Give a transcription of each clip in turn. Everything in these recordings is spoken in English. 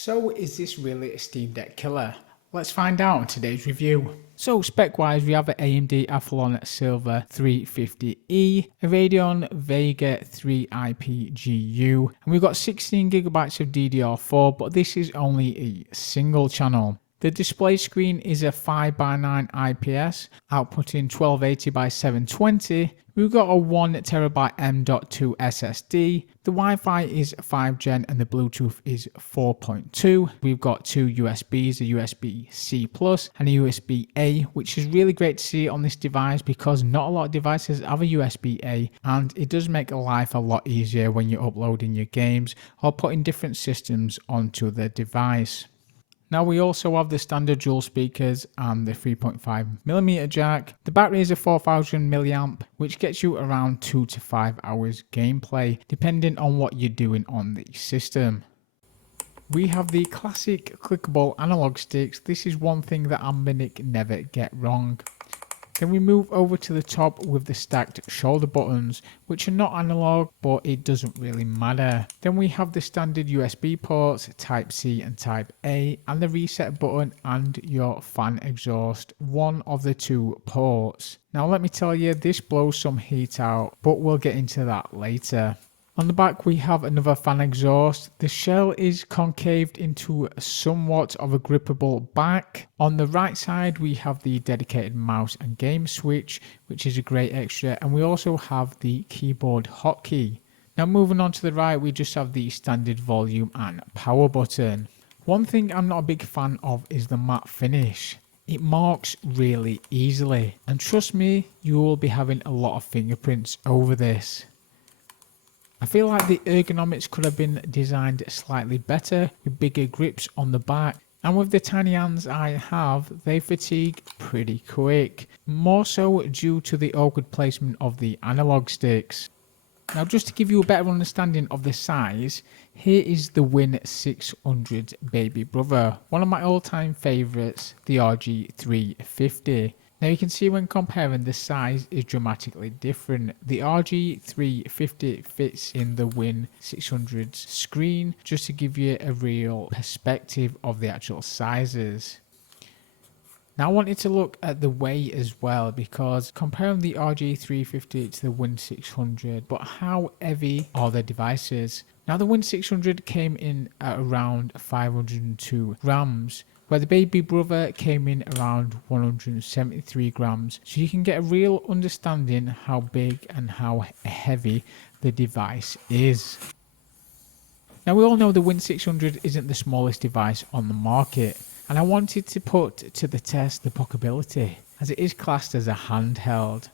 So is this really a Steam Deck killer? Let's find out in today's review. So spec wise we have an AMD Athlon Silver 350E, a Radeon Vega 3 IPGU, and we've got 16GB of DDR4, but this is only a single channel. The display screen is a 5:9 IPS, outputting 1280x720. We've got a 1TB M.2 SSD. The Wi-Fi is 5 Gen and the Bluetooth is 4.2. We've got two USBs, a USB-C Plus and a USB-A, which is really great to see on this device because not a lot of devices have a USB-A, and it does make life a lot easier when you're uploading your games or putting different systems onto the device. Now we also have the standard dual speakers and the 3.5mm jack. The battery is a 4000 mAh, which gets you around 2 to 5 hours gameplay, depending on what you're doing on the system. We have the classic clickable analog sticks. This is one thing that Anbernics never get wrong. Then we move over to the top with the stacked shoulder buttons, which are not analog, but it doesn't really matter. Then we have the standard USB ports, Type C and Type A, and the reset button and your fan exhaust, one of the two ports. Now let me tell you, this blows some heat out, but we'll get into that later. On the back we have another fan exhaust. The shell is concaved into somewhat of a grippable back. On the right side we have the dedicated mouse and game switch, which is a great extra, and we also have the keyboard hotkey. Now moving on to the right, we just have the standard volume and power button. One thing I'm not a big fan of is the matte finish. It marks really easily, and trust me, you will be having a lot of fingerprints over this. I feel like the ergonomics could have been designed slightly better with bigger grips on the back, and with the tiny hands I have, they fatigue pretty quick, more so due to the awkward placement of the analog sticks. Now just to give you a better understanding of the size, here is the WIN600 baby brother, one of my all-time favourites, the RG350. Now you can see when comparing, the size is dramatically different. The RG350 fits in the WIN600's screen, just to give you a real perspective of the actual sizes. Now I wanted to look at the weight as well, because comparing the RG350 to the WIN600, but how heavy are the devices? Now the WIN600 came in at around 502 grams, where the baby brother came in around 173 grams, so you can get a real understanding how big and how heavy the device is. Now we all know the WIN600 isn't the smallest device on the market, and I wanted to put to the test the Pockability, as it is classed as a handheld.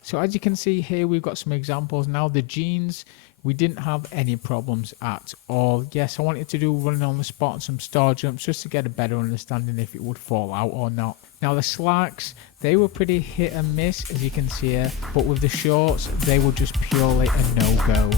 So as you can see here, we've got some examples. Now the jeans, we didn't have any problems at all. Yes, I wanted to do running on the spot and some star jumps just to get a better understanding if it would fall out or not. Now the slacks, they were pretty hit and miss, as you can see here, but with the shorts, they were just purely a no-go.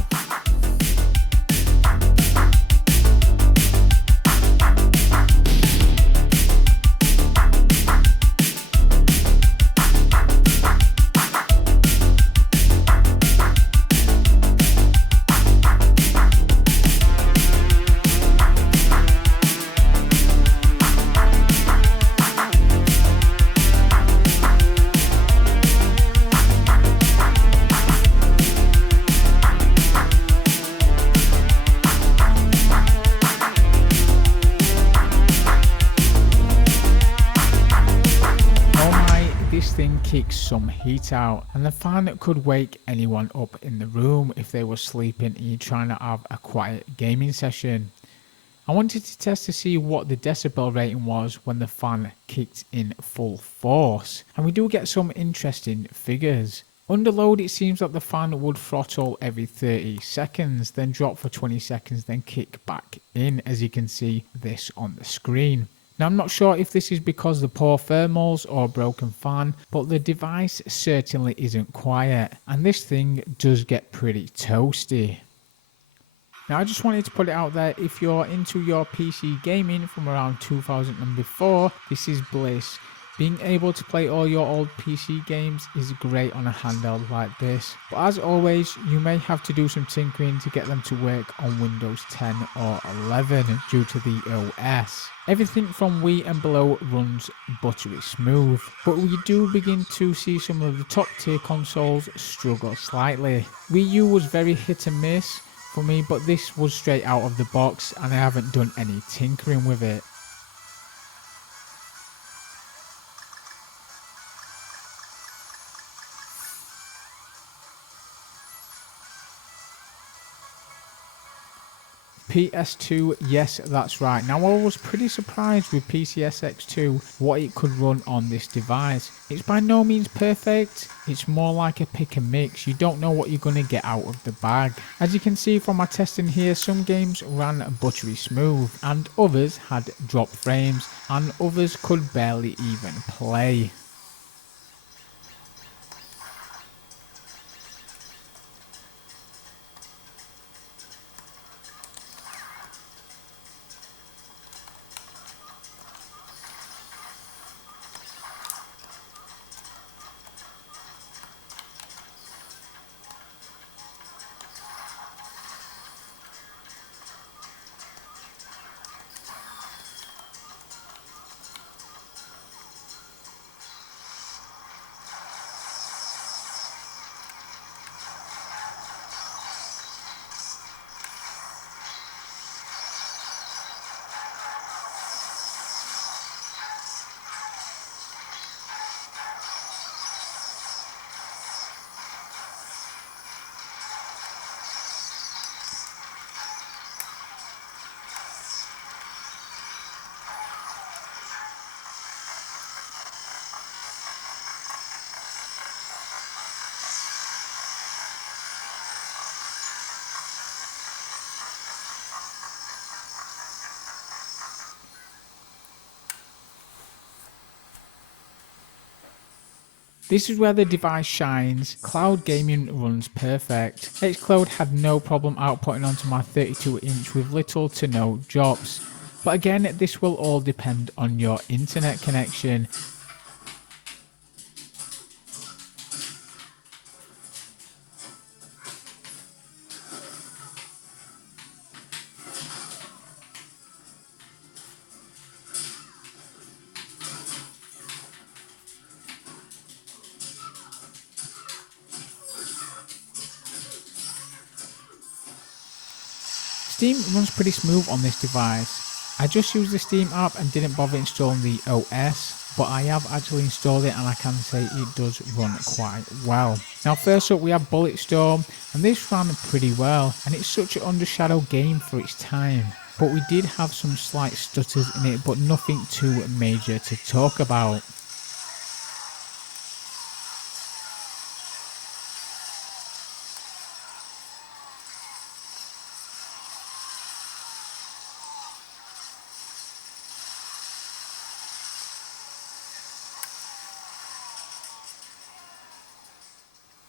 This thing kicks some heat out, and the fan could wake anyone up in the room if they were sleeping and you're trying to have a quiet gaming session. I wanted to test to see what the decibel rating was when the fan kicked in full force, and we do get some interesting figures. Under load, it seems that the fan would throttle every 30 seconds, then drop for 20 seconds, then kick back in, as you can see this on the screen. Now I'm not sure if this is because of the poor thermals or a broken fan, but the device certainly isn't quiet, and this thing does get pretty toasty. Now I just wanted to put it out there, if you're into your PC gaming from around 2000 and before, this is bliss. Being able to play all your old PC games is great on a handheld like this, but as always, you may have to do some tinkering to get them to work on Windows 10 or 11 due to the OS. Everything from Wii and below runs buttery smooth, but we do begin to see some of the top tier consoles struggle slightly. Wii U was very hit and miss for me, but this was straight out of the box and I haven't done any tinkering with it. PS2, yes, that's right. Now I was pretty surprised with PCSX2 what it could run on this device. It's by no means perfect, it's more like a pick and mix. You don't know what you're going to get out of the bag. As you can see from my testing here, some games ran buttery smooth and others had drop frames and others could barely even play. This is where the device shines. Cloud gaming runs perfect. Xcloud had no problem outputting onto my 32-inch with little to no drops. But again, this will all depend on your internet connection. Steam runs pretty smooth on this device. I just used the Steam app and didn't bother installing the OS, but I have actually installed it and I can say it does run quite well. Now first up we have Bulletstorm, and this ran pretty well and it's such an undershadowed game for its time. But we did have some slight stutters in it, but nothing too major to talk about.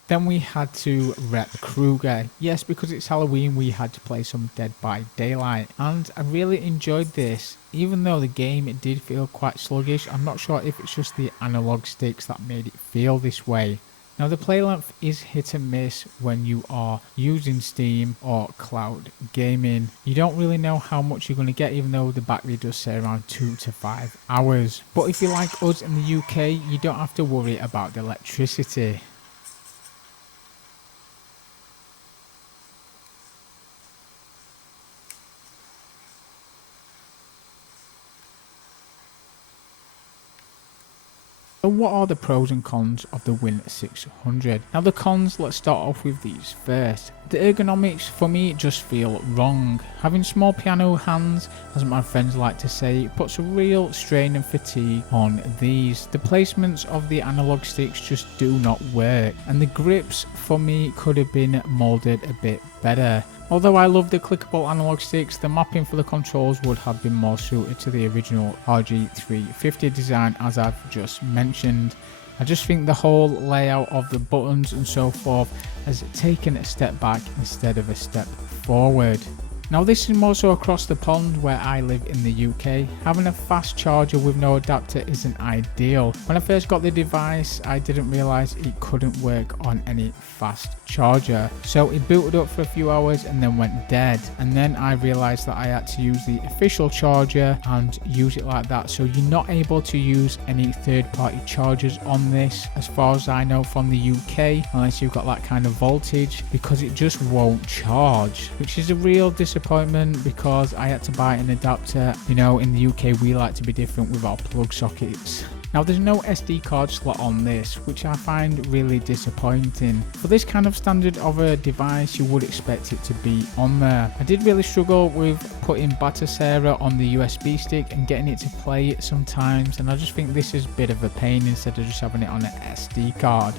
Then we had to rep Kruger. Yes, because it's Halloween we had to play some Dead by Daylight. And I really enjoyed this. Even though the game it did feel quite sluggish, I'm not sure if it's just the analog sticks that made it feel this way. Now the play length is hit and miss when you are using Steam or cloud gaming. You don't really know how much you're going to get, even though the battery does say around 2 to 5 hours. But if you're like us in the UK, you don't have to worry about the electricity. So what are the pros and cons of the WIN600? Now the cons, let's start off with these first. The ergonomics for me just feel wrong. Having small piano hands, as my friends like to say, puts a real strain and fatigue on these. The placements of the analog sticks just do not work, and the grips for me could have been molded a bit better. Although I love the clickable analog sticks, the mapping for the controls would have been more suited to the original RG350 design, as I've just mentioned. I just think the whole layout of the buttons and so forth has taken a step back instead of a step forward. Now this is more so across the pond where I live in the UK. Having a fast charger with no adapter isn't ideal. When I first got the device, I didn't realise it couldn't work on any fast charger. So it booted up for a few hours and then went dead. And then I realised that I had to use the official charger and use it like that. So you're not able to use any third-party chargers on this, as far as I know, from the UK, unless you've got that kind of voltage, because it just won't charge, which is a real disappointment because I had to buy an adapter. You know, in the UK we like to be different with our plug sockets. Now there's no SD card slot on this, which I find really disappointing. For this kind of standard of a device, you would expect it to be on there. I did really struggle with putting Batasera on the USB stick and getting it to play it sometimes, and I just think this is a bit of a pain instead of just having it on an SD card.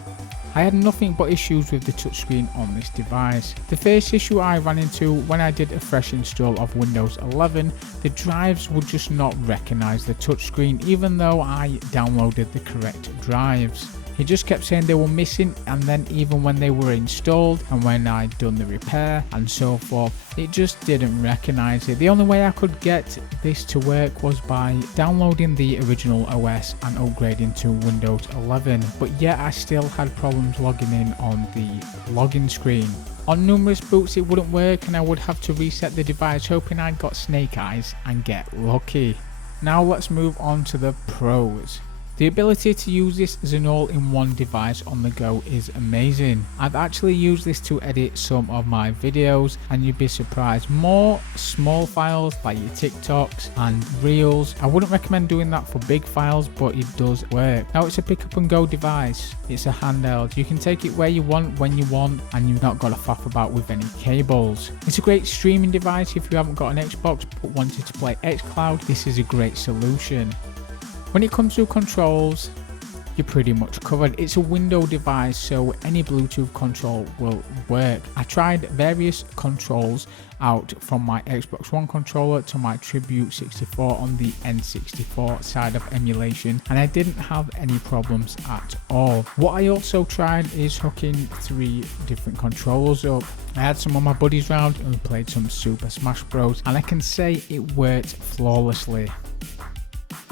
I had nothing but issues with the touchscreen on this device. The first issue I ran into when I did a fresh install of Windows 11, the drives would just not recognise the touchscreen even though I downloaded the correct drives. It just kept saying they were missing, and then even when they were installed and when I'd done the repair and so forth, it just didn't recognise it. The only way I could get this to work was by downloading the original OS and upgrading to Windows 11, but yet I still had problems logging in on the login screen. On numerous boots it wouldn't work and I would have to reset the device, hoping I'd got snake eyes and get lucky. Now let's move on to the pros. The ability to use this as an all-in-one device on the go is amazing. I've actually used this to edit some of my videos and you'd be surprised. More small files like your TikToks and Reels. I wouldn't recommend doing that for big files, but it does work. Now it's a pick up and go device. It's a handheld. You can take it where you want, when you want, and you've not got to faff about with any cables. It's a great streaming device if you haven't got an Xbox but wanted to play xCloud. This is a great solution. When it comes to controls, you're pretty much covered. It's a window device, so any Bluetooth control will work. I tried various controls out, from my Xbox One controller to my Tribute 64 on the N64 side of emulation, and I didn't have any problems at all. What I also tried is hooking 3 different controllers up. I had some of my buddies round and we played some Super Smash Bros, and I can say it worked flawlessly.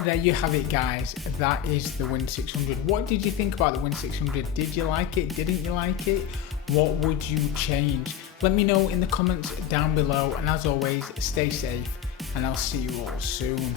There you have it guys, that is the WIN600. What did you think about the WIN600? Did you like it? Didn't you like it? What would you change? Let me know in the comments down below, and as always, stay safe and I'll see you all soon.